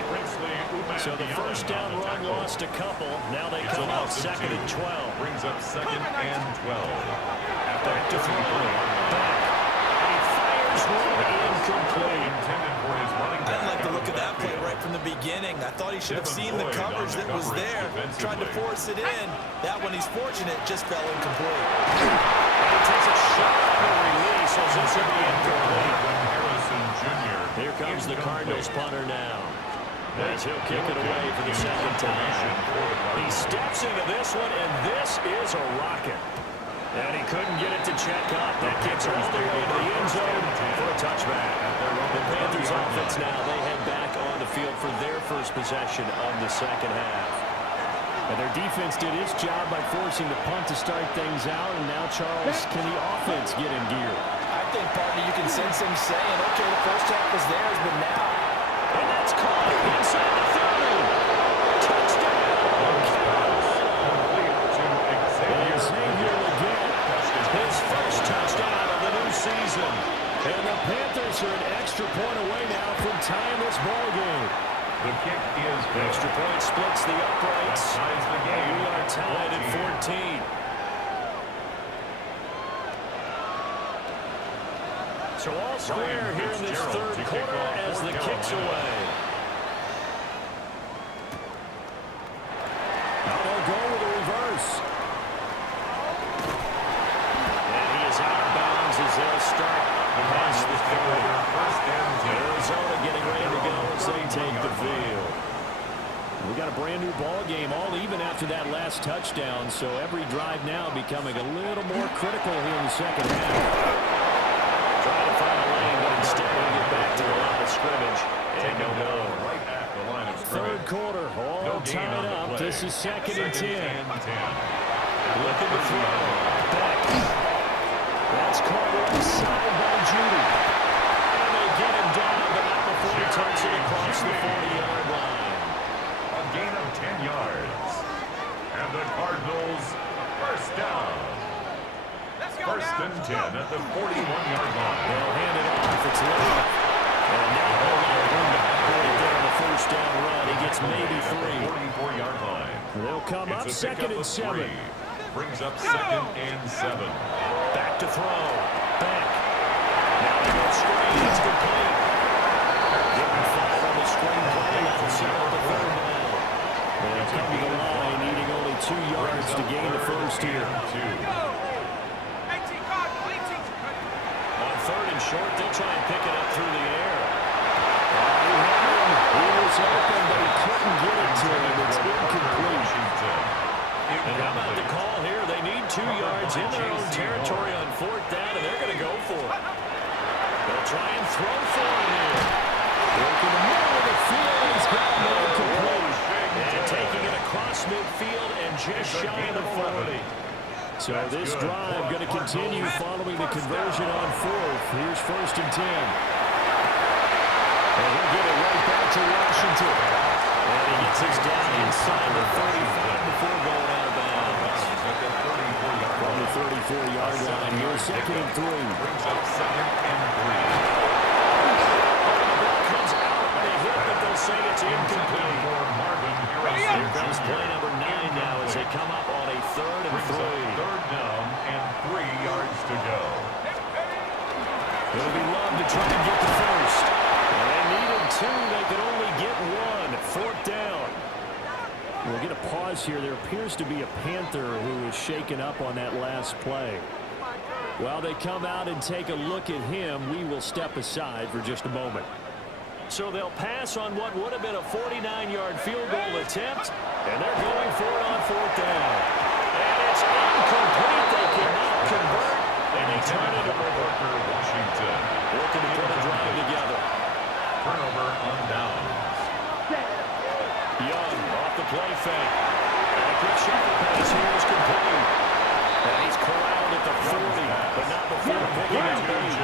So the first down run lost a couple. Now they come out second and 12. Brings up second and 12. Back to throw. Back. And he fires one incomplete. I didn't like the look of that play right from the beginning. I thought he should have seen the coverage that was there, tried to force it in. That one, he's fortunate, just fell incomplete. And he takes a shot on the release as this will be incomplete. Harrison Jr. Here comes the Cardinals punter now. As he'll kick it away for the second time. He steps into this one, and this is a rocket. And he couldn't get it to check up. That kicks all the way to the end zone for a touchback. The Panthers offense now, they head back on the field for their first possession of the second half. And their defense did its job by forcing the punt to start things out. And now, Charles, can the offense get in gear? I think, partner, you can sense him saying, okay, the first half was theirs, but now. And that's caught inside the 30. Touchdown. His first touchdown of the new season. And the Panthers are an extra point away now from tying this ball game. The kick is good. Extra point splits the uprights. Ties the game. We are tied at 14. So all square here in this third quarter as the kick's away. Now they'll go with a reverse. And he is out of bounds as they'll start past the 30. Arizona getting ready to go as they take the field. We got a brand new ball game, all even after that last touchdown. So every drive now becoming a little more critical here in the second half. Trying to find a lane, but instead we get back to the line of scrimmage. And no go. Right at the line of scrimmage. Third quarter, all tied up. This is second and 10. Looking to throw. Back. That's caught inside by Judy. And they get him down, but not before he takes it across the 40-yard line. A gain of 10 yards. and 10 at the 41-yard line. They'll hand it off. It's left. And now they'll let it run right there on the first down run. He gets maybe 3. 44-yard line. They'll come up It's a second pickup and of 3. 7. Brings up second and 7. Back to throw. Back. Now they go screen. It's complete. Getting 5 on the screen play. That'll set up the third down. They come to the line, needing only 2 yards to gain the first here. On third and short, they'll try and pick it up through the air. He was open, but he couldn't get it to him. It's incomplete. And how about the call here? They need 2 yards in their own territory on fourth down, and they're going to go for it. They'll try and throw for him here. Working the middle of the field. He's got it incomplete. And taking it across midfield and just shy of the 40. So this drive going to continue following the conversion on fourth. Here's first and 10. And he'll get it right back to Washington. And he gets us down inside the 35 before going out of bounds. From the 34-yard line here, second and 3. Brings up second and 3. Comes out on a hit, but they'll say it's incomplete. Here comes play number 9 now as they come up on a third and 3. Third down and 3 yards to go. It'll be Love to try and get the first. And they needed 2. They could only get 1. Fourth down. We'll get a pause here. There appears to be a Panther who was shaken up on that last play. While they come out and take a look at him, we will step aside for just a moment. So they'll pass on what would have been a 49-yard field goal attempt, and they're going for it on fourth down. And it's incomplete. They cannot convert, and they turn it over. Washington. Looking to put a drive together. Turnover on downs. Young off the play fake. And a quick shuttle pass here is complete. And he's corralled at the 40, but not before picking his bait.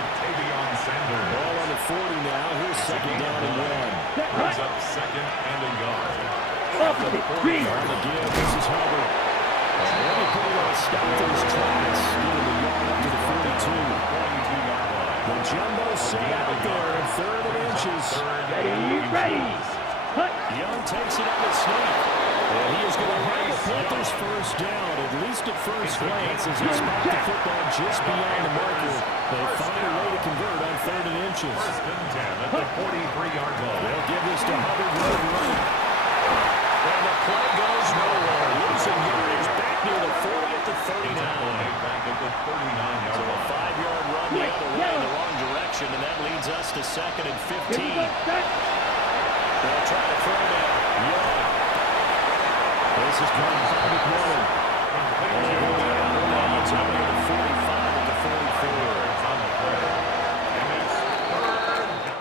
Ball on the 40 now. Here's second down and 1. Brings up second and a yard. On the give, this is Hubbard. And he pretty well stopped those tracks. Getting the yard up to the 42. The jumbo set out there in third and inches. Ready. Young takes it on the sneak. And he is going to have the Panthers first down, at least at first glance, as he spot the football just beyond the marker. They find a way to convert on third and inches. First and 10 at the 43-yard line. They'll give this to Hubbard right. And the play goes nowhere. Losing yardage back near the 40 at the 39. Back at the 39-yard So a line. 5-yard run the other way in the wrong direction, and that leads us to second and 15. They'll try to throw down. Young. This is coming from McMillan. And he will be out of bounds up near the 45 at the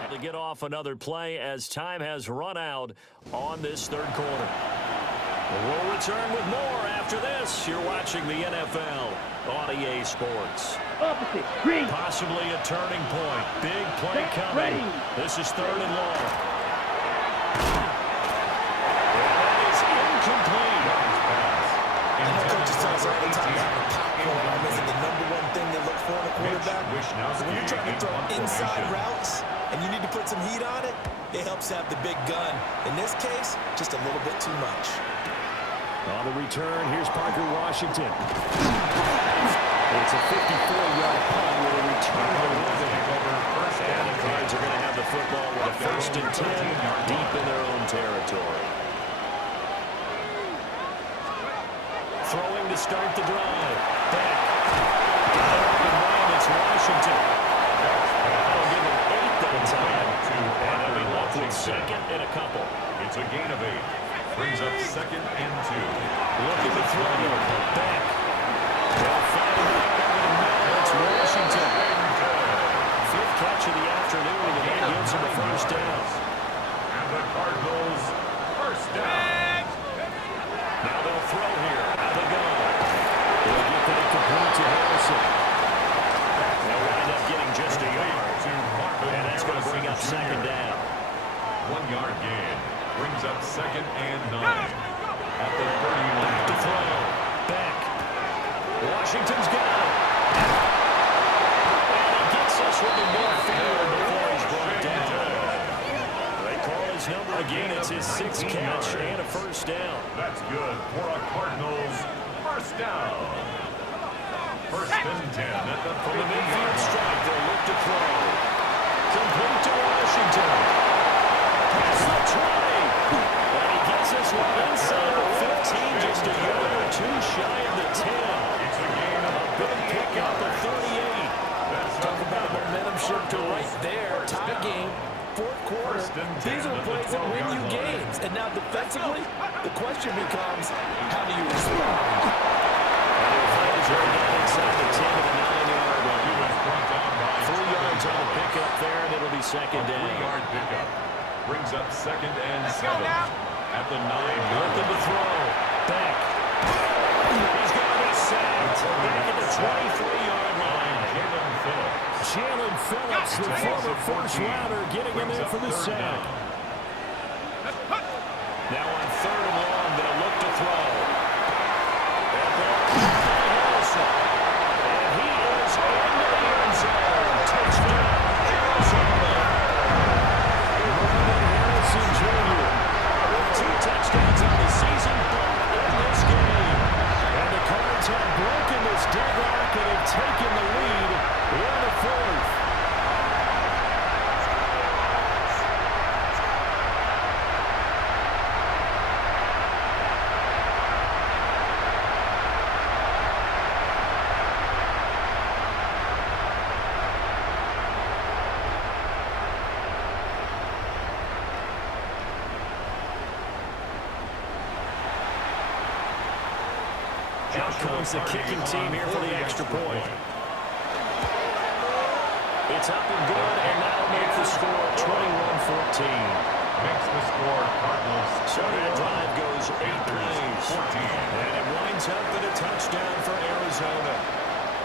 44. To get off another play as time has run out on this third quarter. We'll return with more after this. You're watching the NFL on EA Sports. Opposite. Green. Possibly a turning point. Big play coming. Ready. This is third and long. That is incomplete. I know coaches tell us all the time to have a power arm isn't the #1 thing they look for in a quarterback. So when you're trying to throw inside routes and you need to put some heat on it, it helps have the big gun. In this case, just a little bit too much. On the return, here's Parker Washington. It's a 54-yard punt with a return. And the Cards are going to have the football with a first and 10 deep in their own territory. Throwing to start the drive. Beck. Got it up and running. It's Washington. That'll give them 8 that time. And they'll be left with second and a couple. It's a gain of 8. Brings up second and 2. Looking to throw. Beck. They'll find it out over the middle. It's Washington. 5th catch of the afternoon, and that gives him a first down. And the Cardinals first down. Now they'll throw here. Out of the gun. They'll get that complete to Harrison. They'll wind up getting just a yard. And that's going to bring up second down. 1-yard gain. Brings up second and 9. At the 30 line. To throw. Beck. Washington's got it. Again, it's his 6th catch and a first down. That's good for a Cardinals first down. First and 10 at the From the midfield 50-yard strike, they'll look to throw. Complete to Washington. Pass the 20. And he gets us one inside the 15, just a yard or two shy of the 10. It's a gain of A big pickup at 38. Talk about momentum shifter right there. Tie game, fourth quarter. These are plays that win you games. And now defensively, the question becomes, how do you respond? And their fighters are down inside the 10 to the 9-yard line. 3 yards on the pickup there, and it'll be second down. 3-yard pickup brings up second and 7 at the 9-yard Looking to throw. Beck. He's going to be sacked. Back at the 23-yard line. Jalen Phillips, the former first-rounder, getting in there for the sack. Now on 3rd and long, they'll look to throw. And they'll keep by Harrison. And he is into the end zone. Touchdown, Arizona. Marvin Harrison Jr. with 2 touchdowns on the season, both in this game. And the Cards have broken this deadlock and have taken the lead in the 4th. Out comes the kicking team here for the extra point. It's up and good, and that'll make the score 21-14. Makes the score Cardinals. So that drive goes 8 plays. 14. And it winds up with a touchdown for Arizona.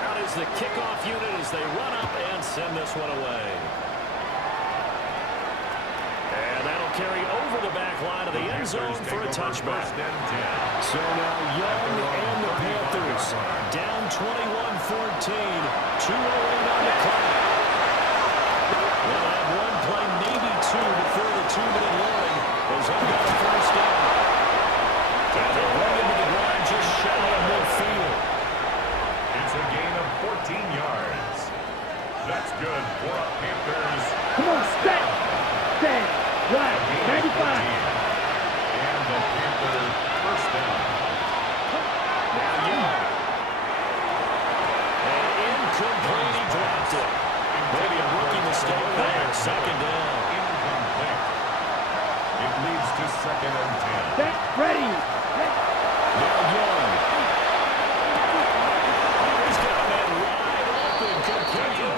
Out is the kickoff unit as they run up and send this one away. And that'll carry over the back line of the end zone for a touchback. So now Young and the Panthers down 21-14. 2:08 on the clock. They'll have one play, maybe 2 before the 2-minute warning as they've got a first down. And they bring him to the ground just shy of midfield. It's a gain of 14 yards. That's good for a Panthers. Come on, set. Set. Right. 95. And the Panthers first down. Now Young. And incomplete, he dropped it. Maybe a rookie mistake there. Second down. Incomplete. It leads to second and 10. Set. Ready. Now Young. He's got that wide open, complete.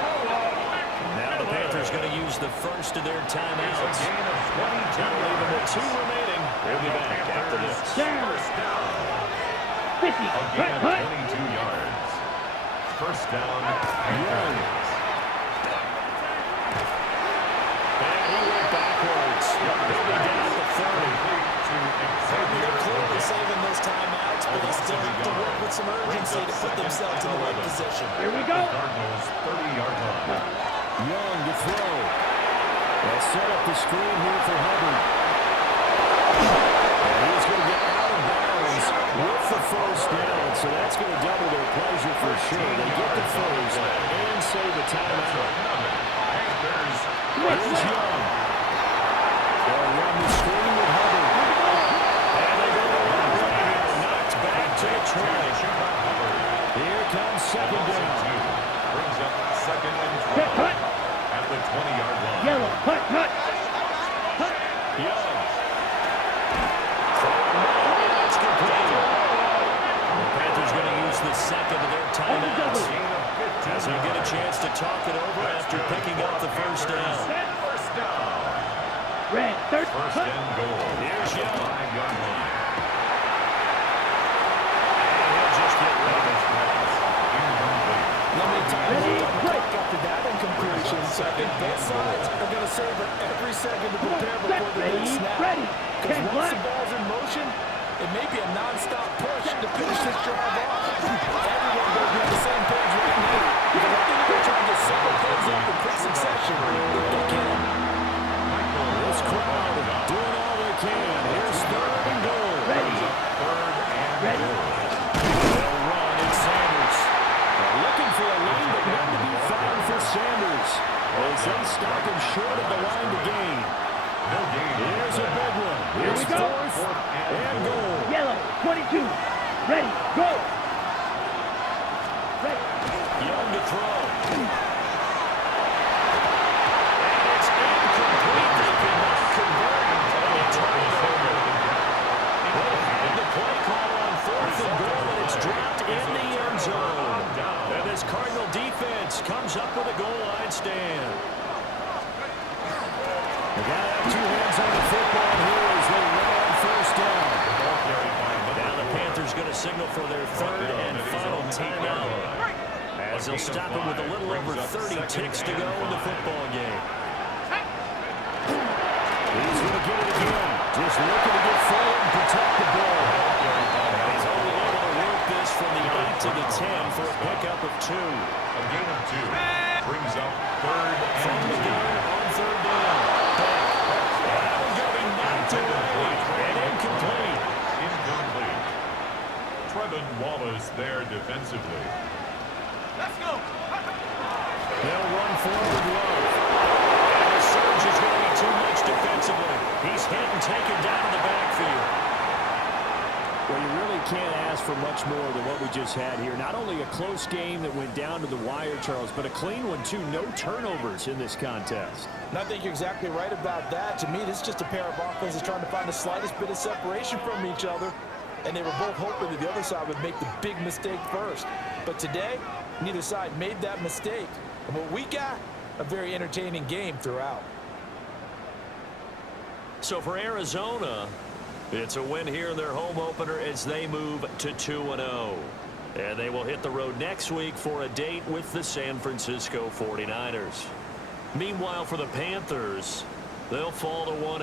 Now the Panthers going to use the first of their timeouts. It's a gain of 22 Now leaving with yards. 2 remaining. We'll be back after this. Down. First down. 50. A gain of 22 yards. First down. Young. And he went backwards. He'll be down at the 30. They're clearly saving those timeouts, but they still have to work with some urgency to put themselves in the right position. Here we go. Cardinals 30-yard line. Young to throw. They'll set up the screen here for Hubbard. And he's going to get out of bounds with the first down, so that's going to double their pleasure for sure. They get the first and save the timeout. Here's Young. They'll run the screen with Hubbard. And they go to the right here. Knocked back to the try. Here comes second down. Brings up second and 12 at the 20-yard line. Yellow. Hut. Young. It's complete. The Panthers going to use the second of their timeouts as they get a chance to talk it over after picking up the first down. First down. Red. Third. First and goal. Here's Young. 5-yard line. And he'll just get rid of it. Incomplete. Let me tell you, after that incompletion, so I think both sides are going to savor every second to prepare before the big snap. Because once the ball's in motion, it may be a non-stop push to finish this drive off. Everyone will be on the same page right now. Because I think they're trying to several things up in quick succession if they can. This crowd doing all They'll run, and Sanders looking for a lead, but none to be found for Sanders as they stop him short of the line to gain. Here's a big one. Here's fourth and goal. Yellow, 22. Ready, go. Ready. Young to throw. And it's incomplete. They cannot convert. And it's right over. They had the play call on fourth and goal, and it's dropped in the end zone. And this Cardinal defense comes up with a goal line stand. They got to have two hands on the football here as they run on first down. Now the Panthers going to signal for their third and final timeout, as they'll stop him with a little over 30 ticks to go in the football game. He's going to get it again. Just looking to get forward and protect the ball. He's only able to work this from the 8 to the 10 for a pickup of 2. A gain of 2 brings up third From the gun on third down. That one going knocked away and incomplete. Incomplete. Trevin Wallace there defensively. They'll run forward Love. And the surge is going to be too much defensively. He's hit and taken down in the backfield. Well, you really can't ask for much more than what we just had here. Not only a close game that went down to the wire, Charles, but a clean one, too. No turnovers in this contest. And I think you're exactly right about that. To me, this is just a pair of offenses trying to find the slightest bit of separation from each other. And they were both hoping that the other side would make the big mistake first. But today, neither side made that mistake. And what we got, a very entertaining game throughout. So for Arizona, it's a win here in their home opener as they move to 2-0. And they will hit the road next week for a date with the San Francisco 49ers. Meanwhile, for the Panthers, they'll fall to 1.